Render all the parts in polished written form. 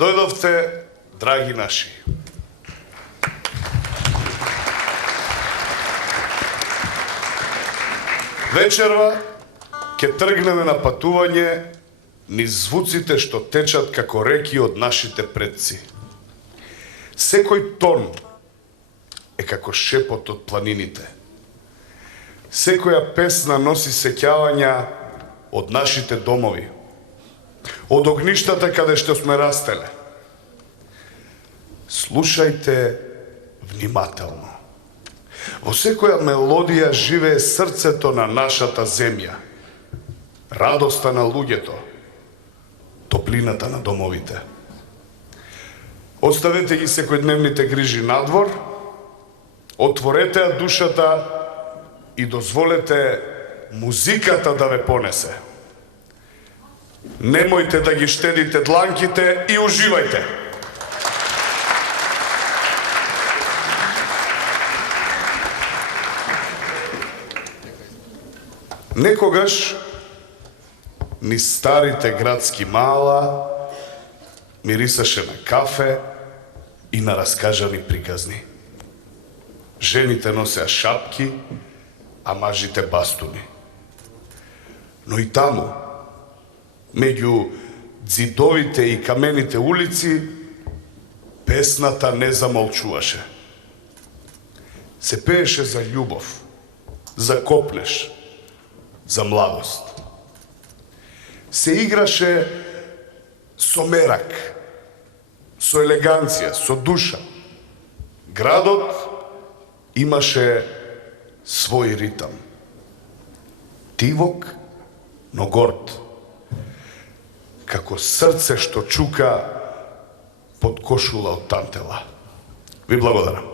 дојдовте, драги наши. Вечерва ќе тргнеме на патување низ звуците што течат како реки од нашите предци. Секој тон е како шепот од планините. Секоја песна носи сеќавања од нашите домови, од огништата каде што сме растеле. Слушајте внимателно. Во секоја мелодија живее срцето на нашата земја, радоста на луѓето, топлината на домовите. Оставете ги секојдневните грижи надвор, отворете ја душата и дозволете музиката да ве понесе. Немојте да ги штедите дланките и уживајте. Некогаш низ старите градски мала мирисаше на кафе и на раскажани приказни. Жените носеа шапки, а мажите бастуни. Но и таму, меѓу ѕидовите и камените улици, песната не замолчуваше. Се пееше за љубов, за копнеш, за младост. Се играше со мерак, со елеганција, со душа. Градот имаше свој ритам. Тивок, но горд. Како срце што чука под кошула од тантела. Ви благодарам.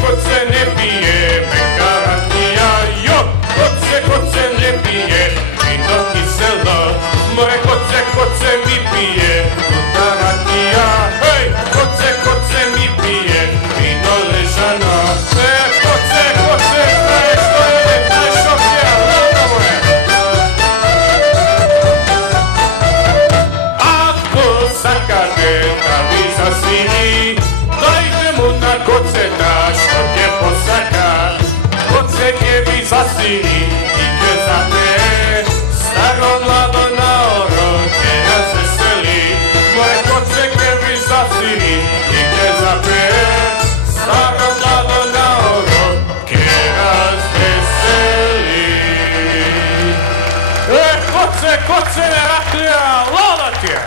коце не пие, мека ратија, јо, коце не пие, вино кисело, море коце ми пие, тута ратија, хеј, коце ми пие, вино лежано, коце, знаеш што е, знаеш што пија, лото море. Ако сакате да ви засвини, дојде му на коцета што ќе посака, коце ќе ви засвини и ќе запее, старо младо наоро ќе развесели, море коце ќе ви засвини и ќе запее, старо младо наоро ќе развесели. Коце не раклија, лода ти е!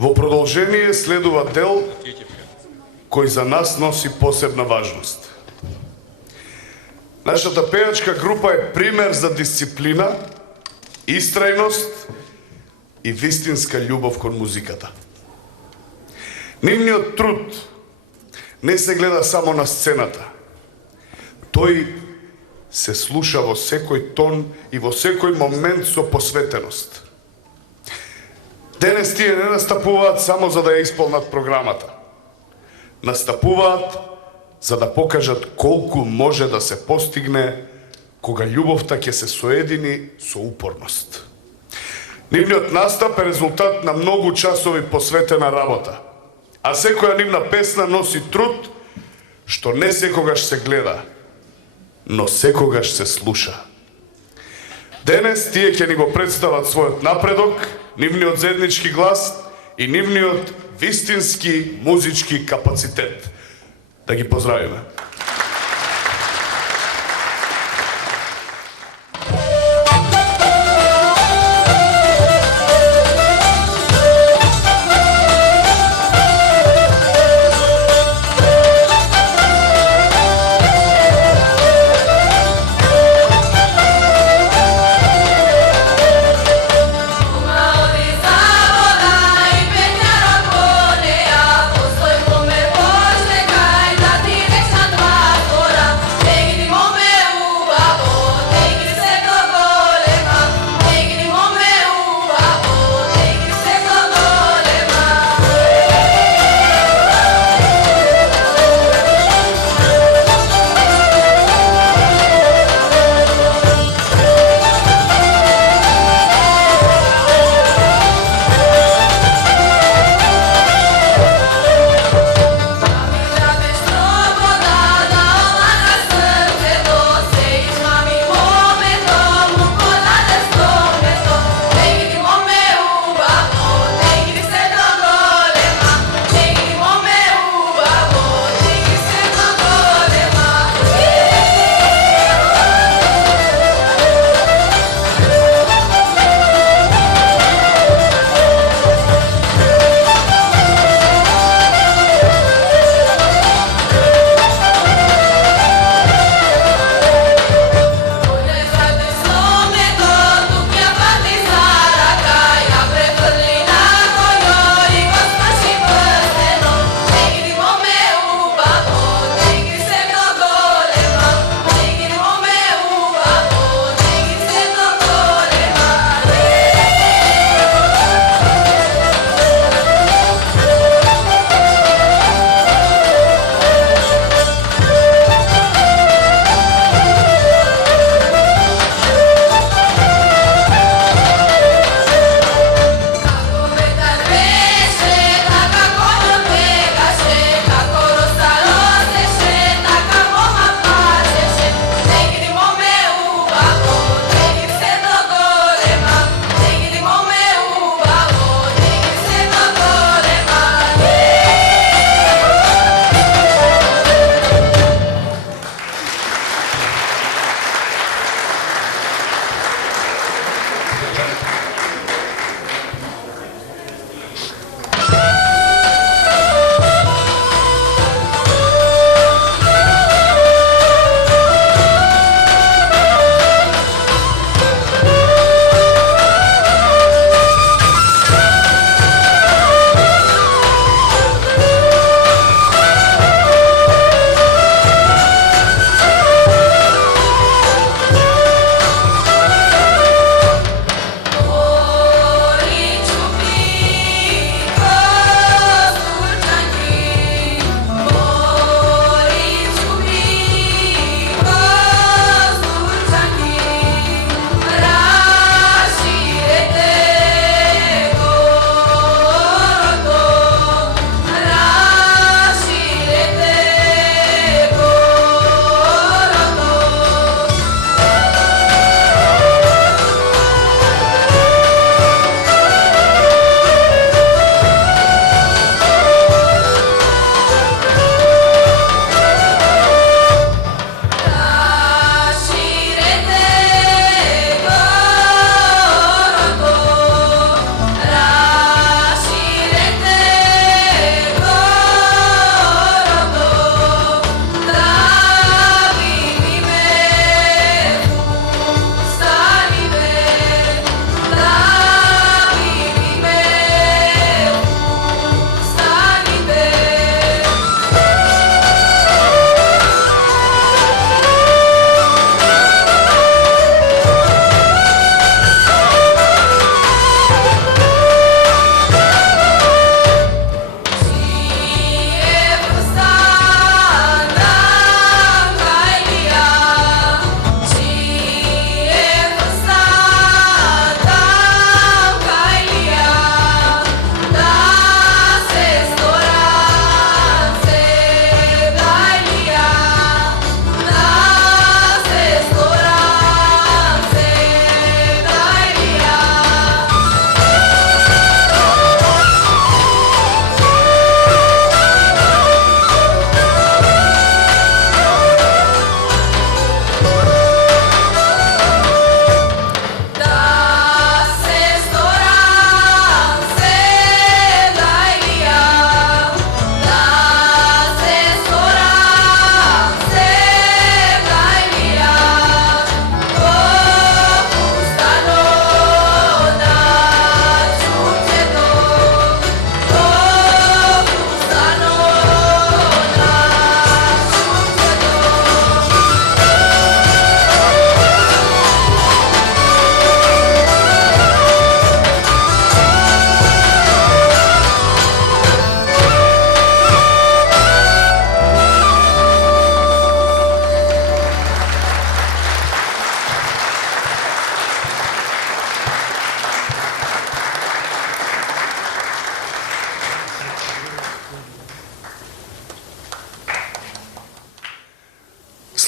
Во продолжение следува дел кој за нас носи посебна важност. Нашата пејачка група е пример за дисциплина, истрајност и вистинска љубов кон музиката. Нивниот труд не се гледа само на сцената. Тој се слуша во секој тон и во секој момент со посветеност. Денес тие не настапуваат само за да ја исполнат програмата. Настапуваат за да покажат колку може да се постигне кога љубовта ќе се соедини со упорност. Нивниот настап е резултат на многу часови посветена работа, а секоја нивна песна носи труд што не секогаш се гледа, но секогаш се слуша. Денес тие ќе ни го представат својот напредок, нивниот заеднички глас и нивниот вистински музички капацитет. Да ги поздравиме. Postoji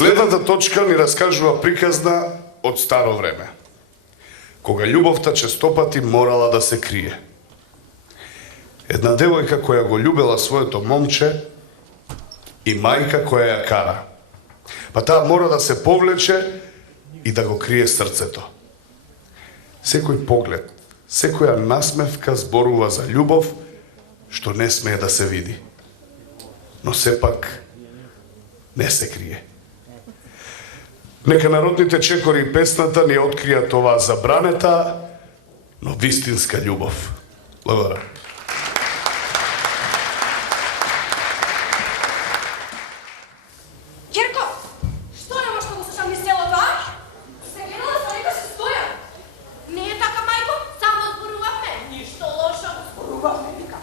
Следната точка ни раскажува приказна од старо време, кога љубовта честопати морала да се крие. Една девојка која го љубела своето момче и мајка која ја кара. Па таа мора да се повлече и да го крие срцето. Секој поглед, секоја насмевка зборува за љубов што не смее да се види. Но сепак не се крие. Нека народните чекори и песната ни откријат оваа забранета, но вистинска љубов. Благодарам. Ќерко, што не можеш да го слушам низ целото, а? Се гледала за нека се стоја. Не е така, мајко, само зборувавме. Ништо лошо. Зборувавме, вика.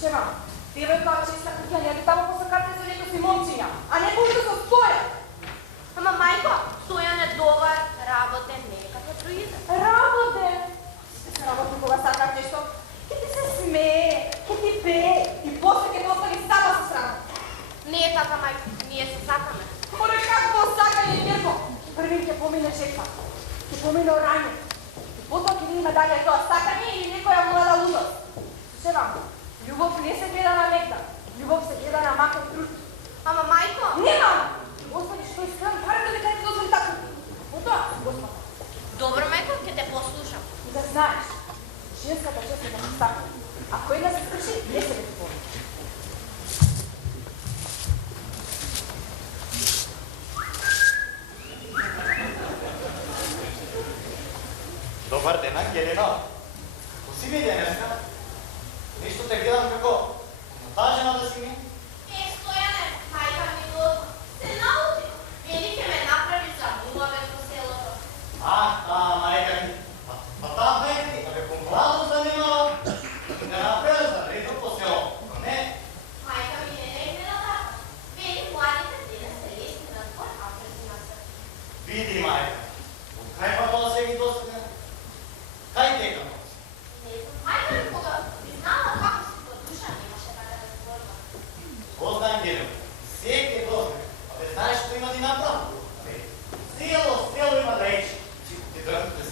Шева, девојка честа куќања, таму посакате за нека си момчиња, а не може да се стоја. Ама мајко, Стојан е добар, работен, не е како друите. Работен. Ще се работи кога сакаш нешто. Ке ти се смее, ке ти пее и после ке те остави сама со срама. Не е така, мајко, ние се сакаме. Море какво сакање, Ќерко. Првим ќе помине жетва, ќе помине рање. И потоа ќе видиме дали е тоа сакање или некоја млада лудост. Шевам, љубов не се гледа на мегда, љубов се гледа на маков труд. Ама мајко, Нема! Господи, што искам, барем да кажеш дозволи така. Потоа, Господа, добро мајко, ќе те послушам. и да знаеш, женската чест е да се сака. Ако една се скрши, не се веќе помни. Добар ден, Ангелино. Како си ми денеска? Ништо те гледам како натажена да си ми? Стојане, мајка ми го се научи. Вели ќе ме направи за муваве по селото. Таа мајка ти. Па таа мајка ти, абе помладо занимава. Да направи за редо по село. Не? Мајка ми не е гледа така. Вели младите деца се лесни на двор, а презина се. Види, мајка. Од кај па тоа се ги досегна? Кај тека нос? Не знам, мајка ми кога би знала како си по душа, немаше така да зборува. Позна, Ангелино. Секе дозна. Абе, знаеш што има да направи? Абе, село има да ечи. Ти дръпте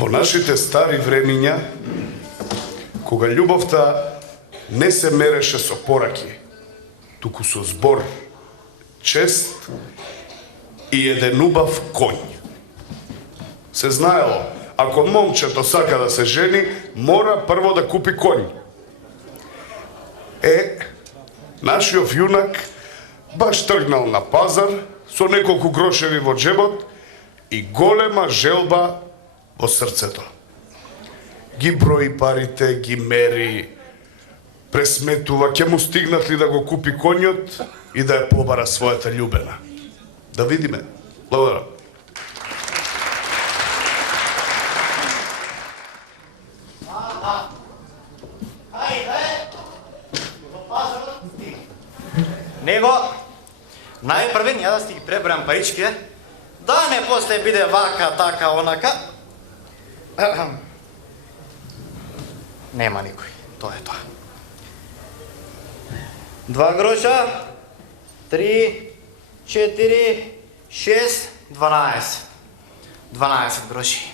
По нашите стари времиња, кога љубовта не се мереше со пораки, туку со збор, чест и еден убав конј. Се знаело, ако момчето сака да се жени, мора прво да купи конј. Нашиот јунак баш тргнал на пазар со неколку грошеви во джебот и голема желба во срцето. Ги брои парите, ги мери, пресметува, ќе му стигнат ли да го купи конјот и да ја побара својата љубена. Да видиме. Благодарам. Него, најпрвен ја да си ги пребрам паричките, да не после биде вака, така, онака. Нема никој, тоа е тоа. 2 гроша, 3, 4, 6, 12. 12 гроши.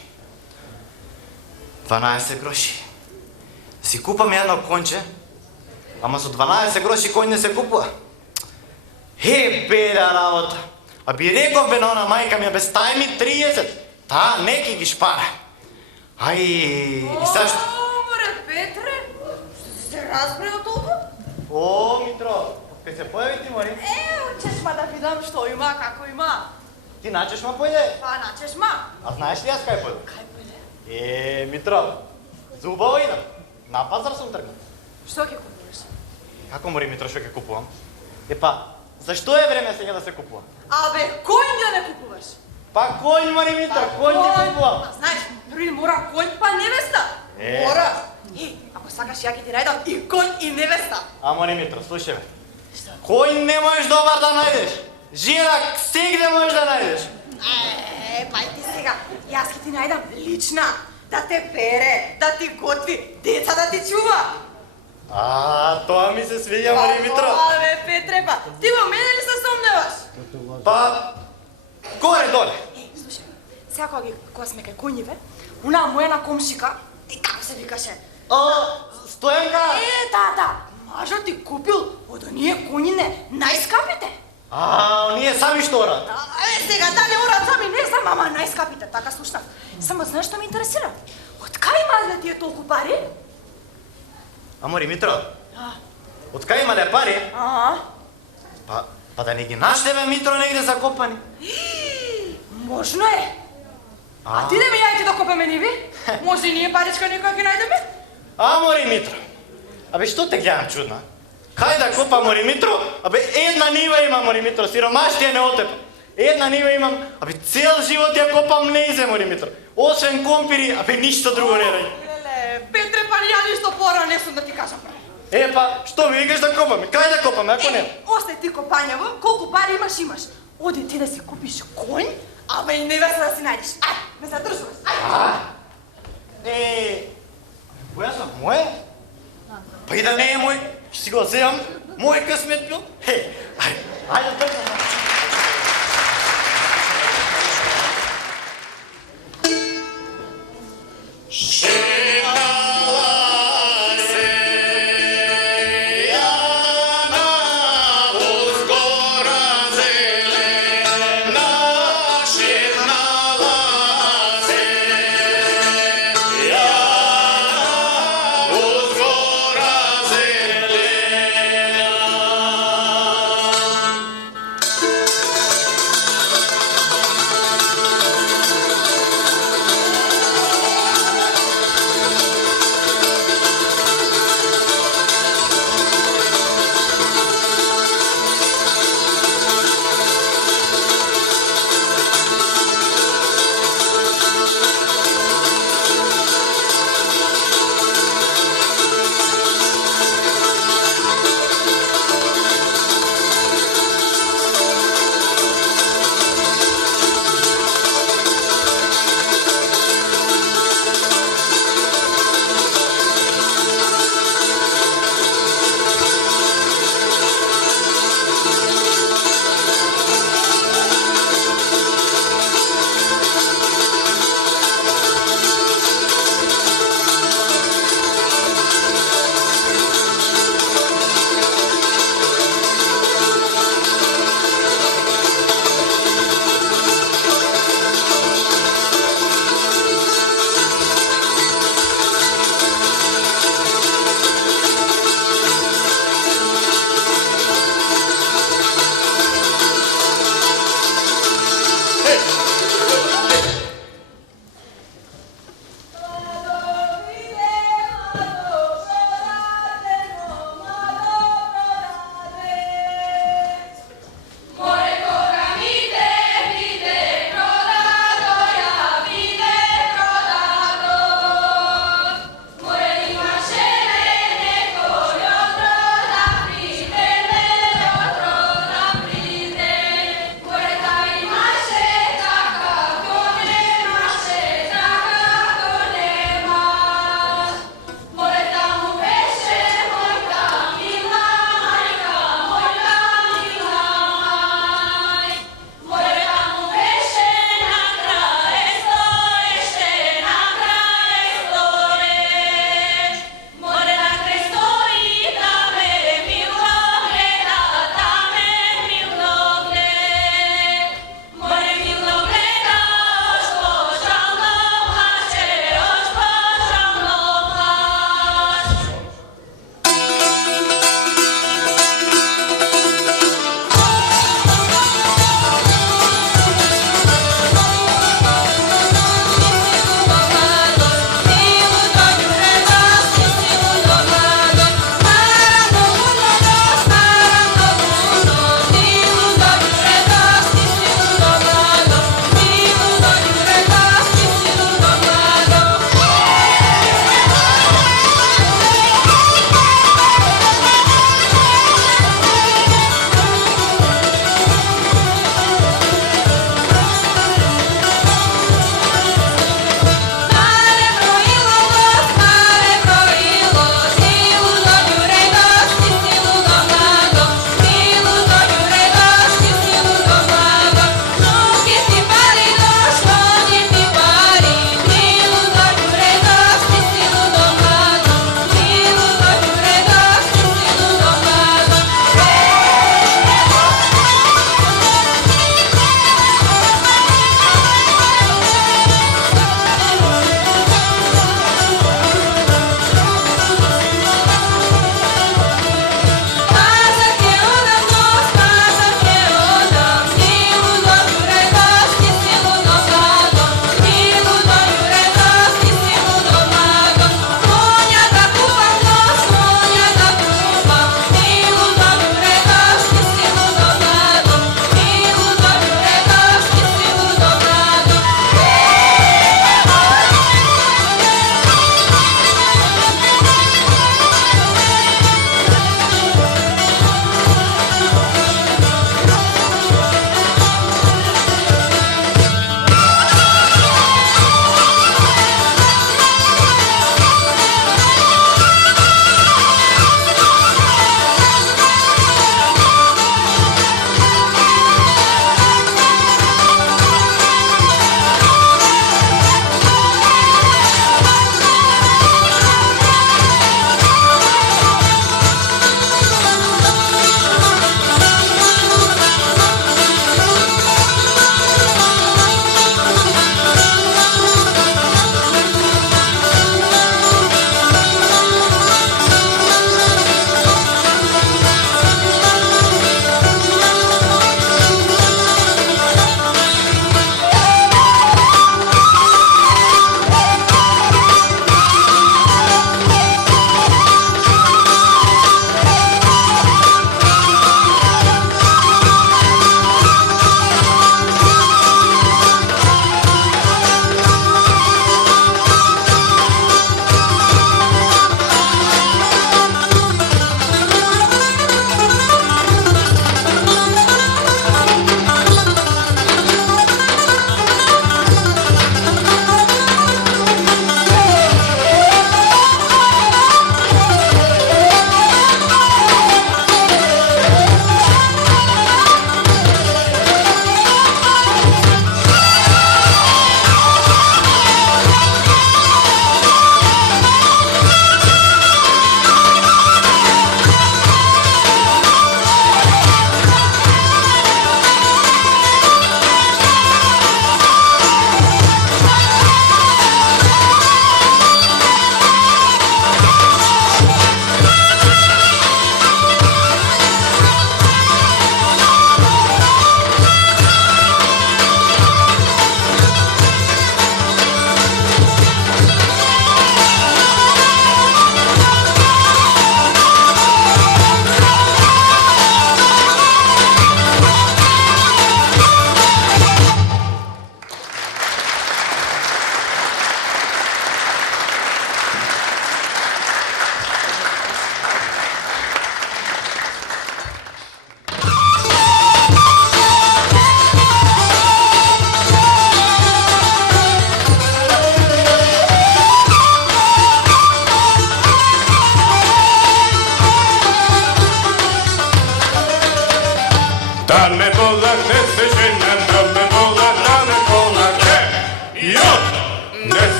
12 гроши. Си купам едно конче, ама со 12 гроши кој не се купува. Беда работа. А би реков бе на она мајка ми, бе стај ми 30. Та, неки ги шпара. Ај, и сашто? Брат Петре, што се разбрал толку? О, Митро, кај се појави ти, мори? Чешма да видам што има, како има. Ти на чешма појде? Па на чешма. А знаеш ли јас кај појде? Кај појде? Митро, за убаво идам. На пазар сум тргнал. Што ќе купуваш? Како мори, Митро, што ќе купувам? Епа, зашто е време сега да се купува? Абе, конј да не купуваш? Па конј, мори, Митро, конј ќе купувам. Па знаеш, први мора конј па невеста. Мора. Ако сакаш ја ќе ти најдам и конј и невеста. А мори, Митро, слушај ме. Конј не можеш добар да најдеш. Жена сегде можеш да најдеш. Пај ти сега, јас ќе ти најдам лична, да те пере, да ти готви, деца да ти чува. Тоа ми се свиѓа, мори, Митро. Бе, Петре, па, ти во мене ли се сомневаш? Па, горе-доле. Слушај, сега кога сме кај коњиве, она мојана комшика, и како се викаше? Стојанка? Да, мажот ти купил од оние коњине најскапите. Оние сами што орат? Сега дали орат сами, не знам, ама најскапите, така слушнав. Само знаеш што ме интересира? Од кај имале тие толку пари? Мори, Митро, од кај имале пари? Па да не ги наштеве, Митро, негде закопани. Можно е. А ти да ми јајте да копаме ниви? Може и ние паричка некоја ги најдеме? Мори, Митро. Абе, што те гледам чудна? Хај да копа, мори, Митро. Абе, една нива имам, мори, Митро, сиромаштија не отепа. Една нива имам, абе, цел живот ја копам неизе, мори, Митро. Освен компири, абе, ништо друго не ради. Петре, па ја ништо пора не сум да ти кажам. Па, што ми викаш да копаме? Кај да копаме, ако не? Остај ти копањаво, колку пари имаш. Оди ти да си купиш конј, ама и невеста да си најдеш. Ај, ме задржуваш. Која сам? Моје? Па и да не е мој, ќе си го земам. Мој късмет бил. Ајде да тргнем.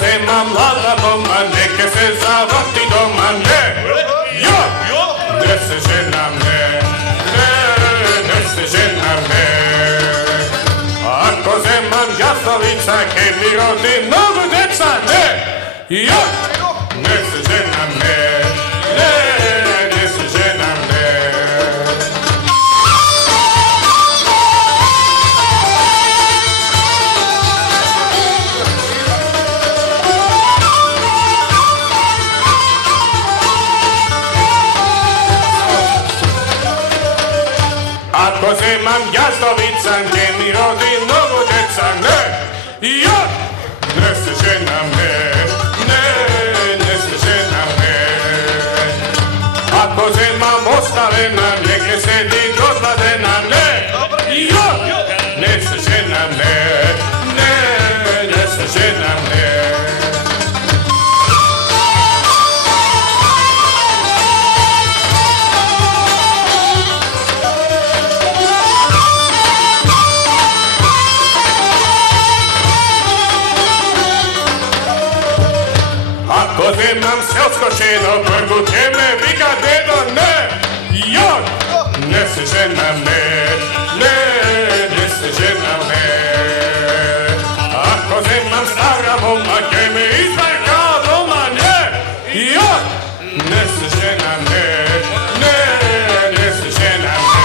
zema mlada moma, neke se zavrti doma, ne, jo, ne se žena ne, ne se žena ne. Ako zemam jasnovica, ke mi rodi mnogo deca, ne, jo, ne se žena ne, ne se žena ne. Ako zemam jasnovica, gdje mi rodi mnogo djeca, ne, ja, ne se žena ne, ne se žena ne. Ako zemam ostalena, gdje sedi dozladena, ne, ja, ne se žena ne, ne se žena ne. Ako zemam selsko šeno, prgu teme vika dedo, ne, ja, ne se žena ne, ne se žena ne. Ako zemam stara moma, ke me izbajka doma, ne, ja, ne se žena ne, ne se žena ne.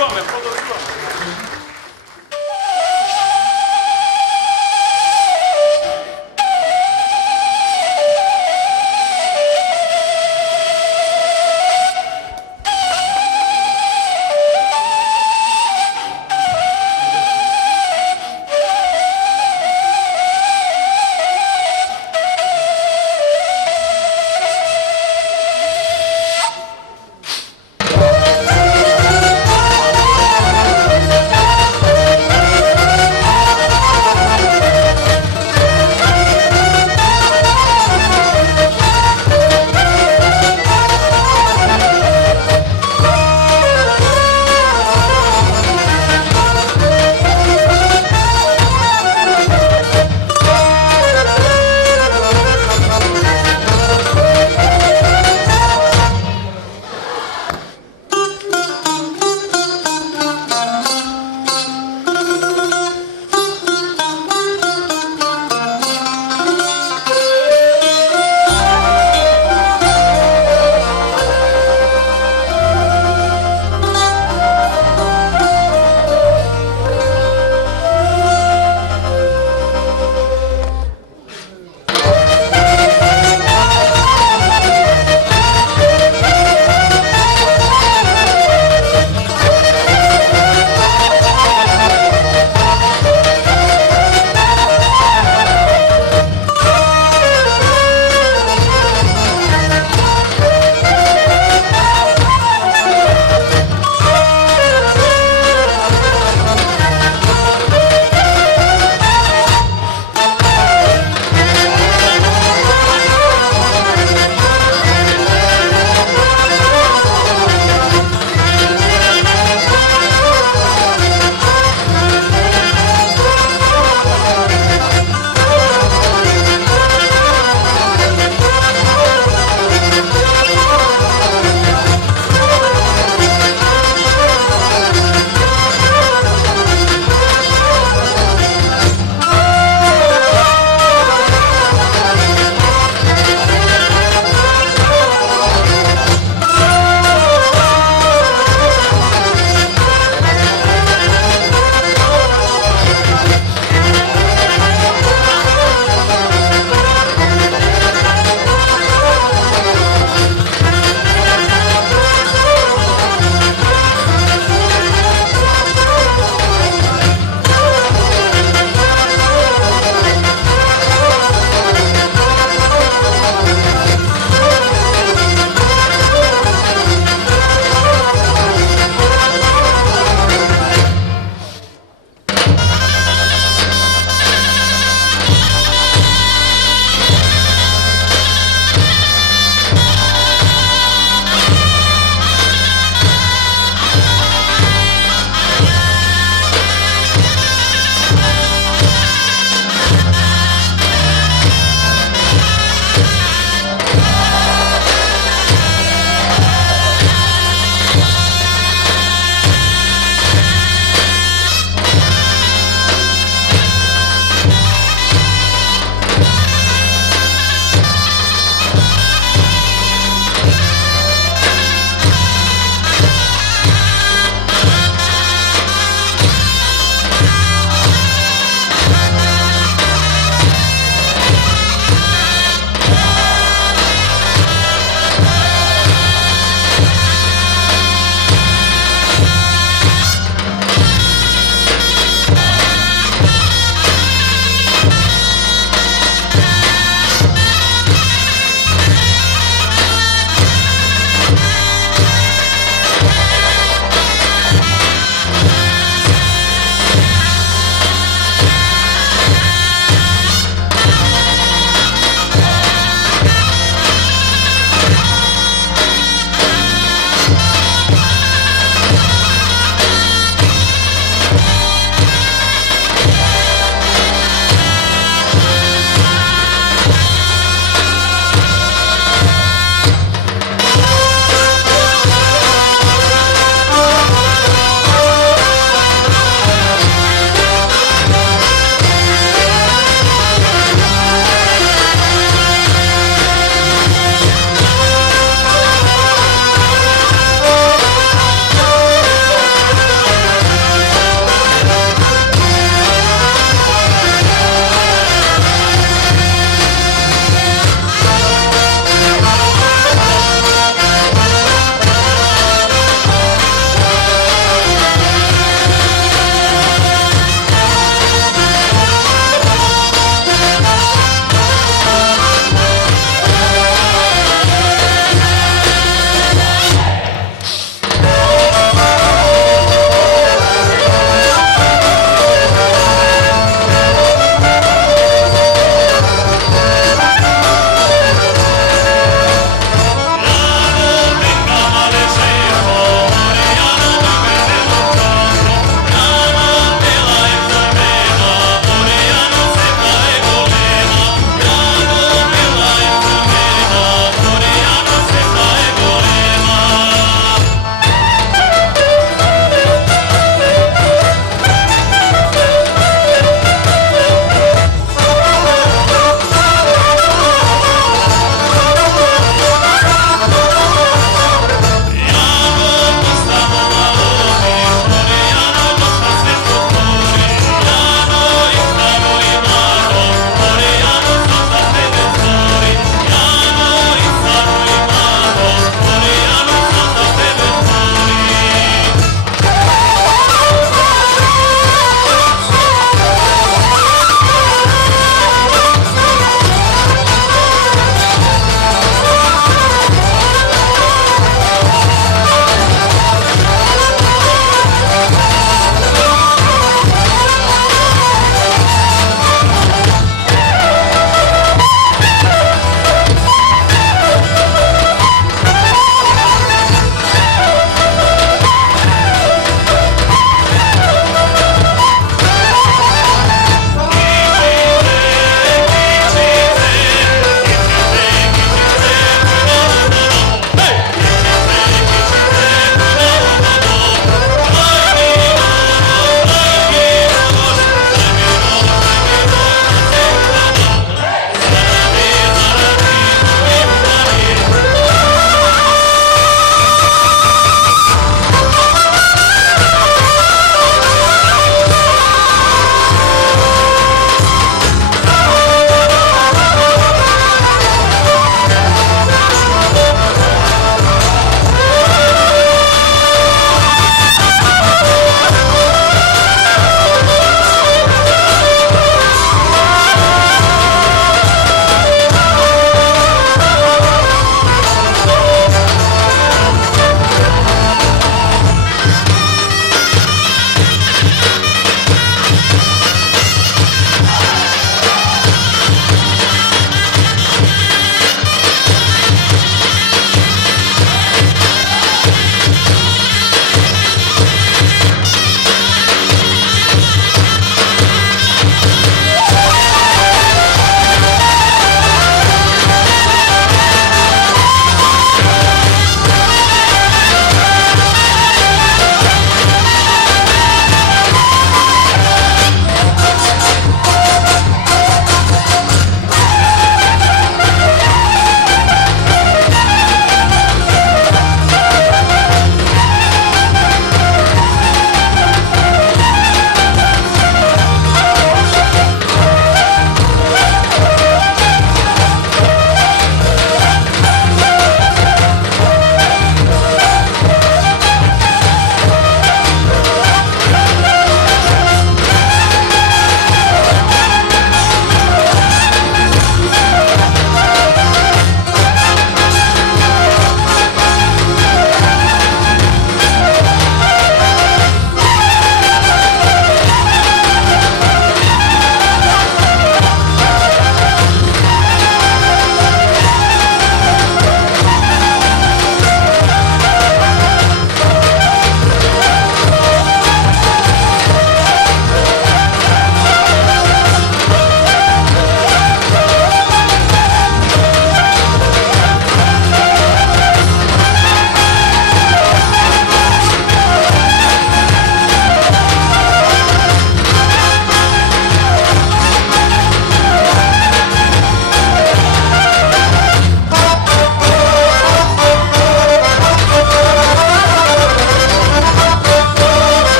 Продолжуваме.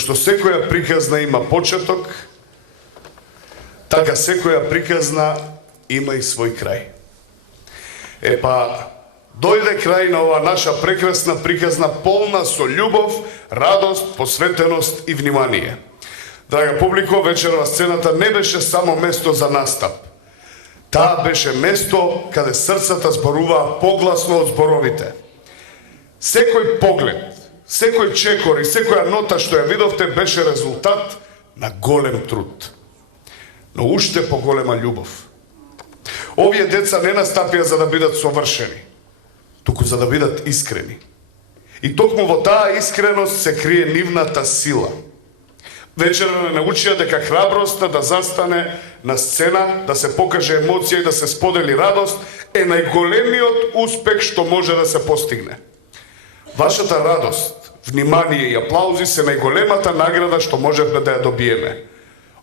што секоја приказна има почеток, така секоја приказна има и свој крај. Дојде крај на ова наша прекрасна приказна, полна со љубов, радост, посветеност и внимание. Драга публико, вечерва сцената не беше само место за настап. Таа беше место каде срцата зборуваа погласно од зборовите. Секој поглед, секој чекор и секоја нота што ја видовте беше резултат на голем труд. Но уште поголема љубов. Овие деца не настапија за да бидат совршени, туку за да бидат искрени. И токму во таа искреност се крие нивната сила. Вечера не научија дека храброста да застане на сцена, да се покаже емоција и да се сподели радост е најголемиот успех што може да се постигне. Вашата радост, внимание и аплаузи се најголемата награда што можевме да ја добиеме.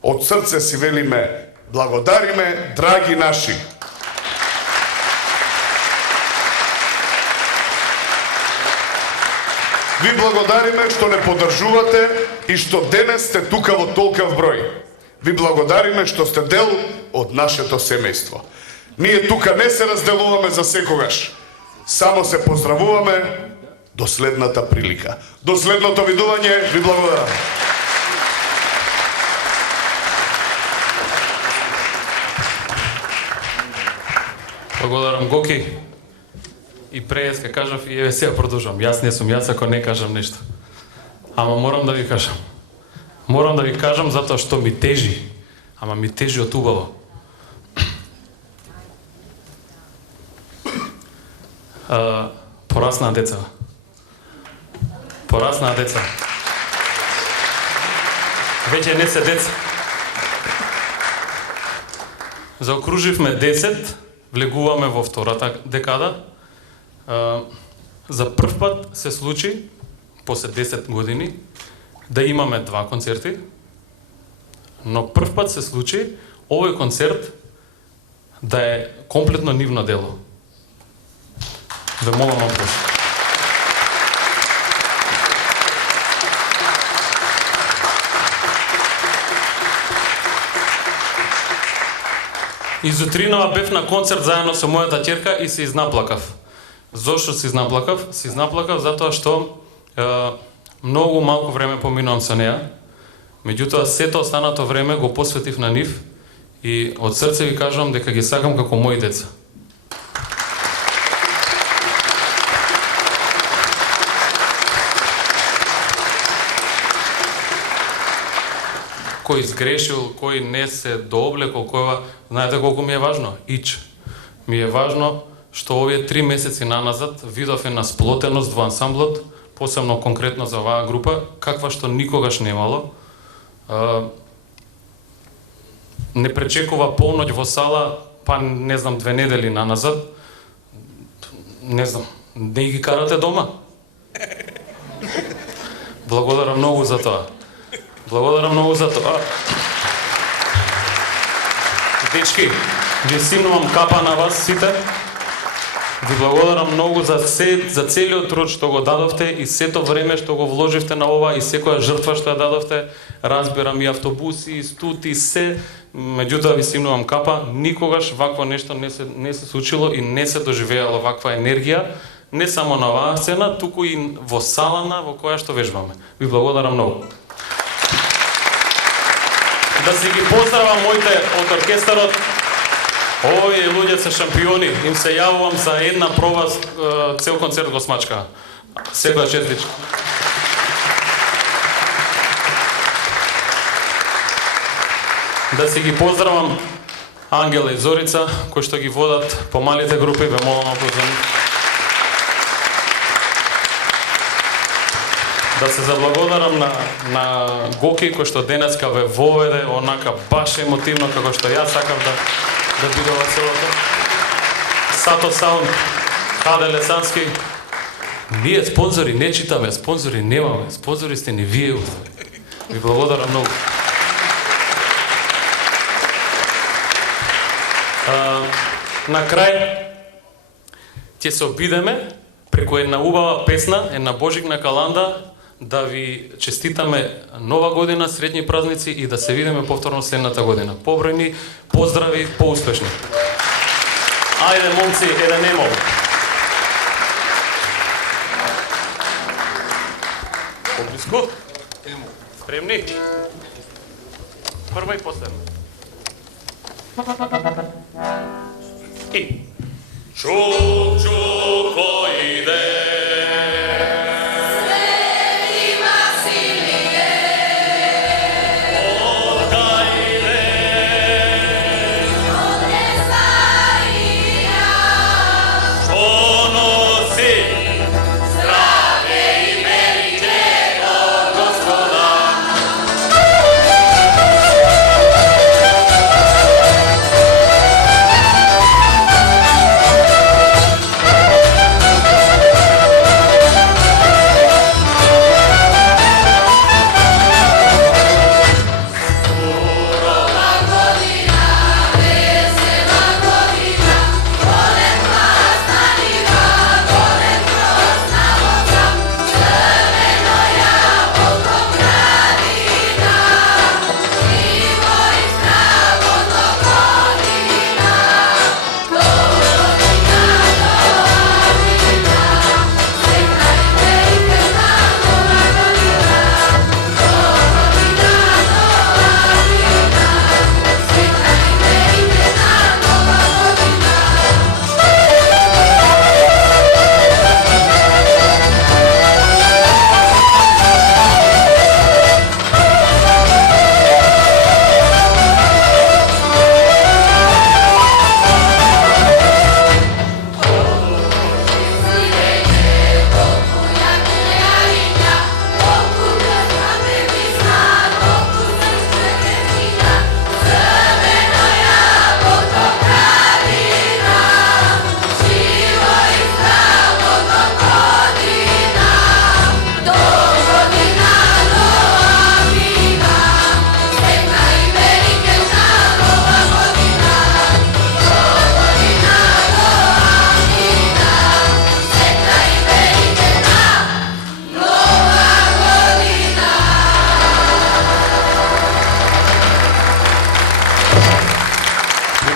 Од срце си велиме, благодариме, драги наши. Ви благодариме што не поддржувате и што денес сте тука во толкав број. Ви благодариме што сте дел од нашето семејство. Ние тука не се разделуваме за секогаш. Само се поздравуваме до следната прилика. До следното видување, ви благодарам. Благодарам, Гоки. И преска кажав и еве сега продолжам. Јас не сум јас ако не кажам нешто. Ама морам да ви кажам. Морам да ви кажам затоа што ми тежи. Ама ми тежи од убаво. Пораснаа деца. Пораснаа деца. Веќе не се деца. Заокруживме 10, влегуваме во втората декада. За прв пат се случи, после 10 години, да имаме 2 концерти, но прв пат се случи овој концерт да е комплетно нивно дело. Ве молам опрос. Изутринава бев на концерт заедно со мојата ќерка и се изнаплакав. Зошто се изнаплакав? Се изнаплакав затоа што многу малку време поминувам со неа. Меѓутоа сето останато време го посветив на нив и од срце ви кажувам дека ги сакам како мои деца. Кој изгрешил, кој не се дооблекол, кој, знаете колку ми е важно? Ич. Ми е важно што овие 3 месеци наназад видов една сплотеност во ансамблот, посебно конкретно за оваа група, каква што никогаш немало. Не пречекува полноќ во сала, па не знам 2 недели наназад. Не знам, не ги карате дома? Благодарам многу за тоа. Благодарам многу за тоа. Дечки, ви симнувам капа на вас сите. Ви благодарам многу за целиот труд што го дадовте и сето време што го вложивте на ова и секоја жртва што ја дадовте. Разбирам и автобуси, и стути, се. Меѓутоа ви симнувам капа. Никогаш вакво нешто не се случило и не се доживеало ваква енергија. Не само на оваа сцена, туку и во салана во која што вежбаме. Ви благодарам многу. Да си ги поздравам моите од оркестарот. Овие луѓе се шампиони. Им се јавувам за една проба, цел концерт го смачка. Секоја честичка. Да си ги поздравам Ангела и Зорица, кои што ги водат по малите групи, ве молам опозорни. Да се заблагодарам на Гоки, кој што денеска ве воведе онака баш емотивно, како што јас сакам да биде ова целото. Сато Саунд, Хаде Лесански. Ние спонзори не читаме, спонзори немаме, спонзори сте ни вие. Ви благодарам многу. На крај ќе се обидеме преку една убава песна, една божикна каланда, да ви честитаме нова година, средни празници и да се видиме повторно следната година. Побројни, поздрави, поуспешни. Ајде, момци, еден емол. Поблиску. Спремни? Прва и последна. И. Чук, чук, иде.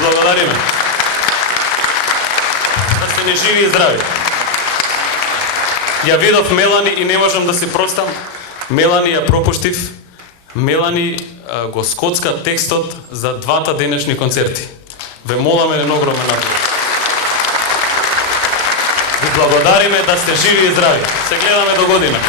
Благодариме. Да сте не живи и здрави. Ја видов Мелани и не можам да си простам. Мелани ја пропуштив. Мелани го скоцка текстот за двата денешни концерти. Ве моламе на огромен наплив. Ви благодариме да сте живи и здрави. Се гледаме до година.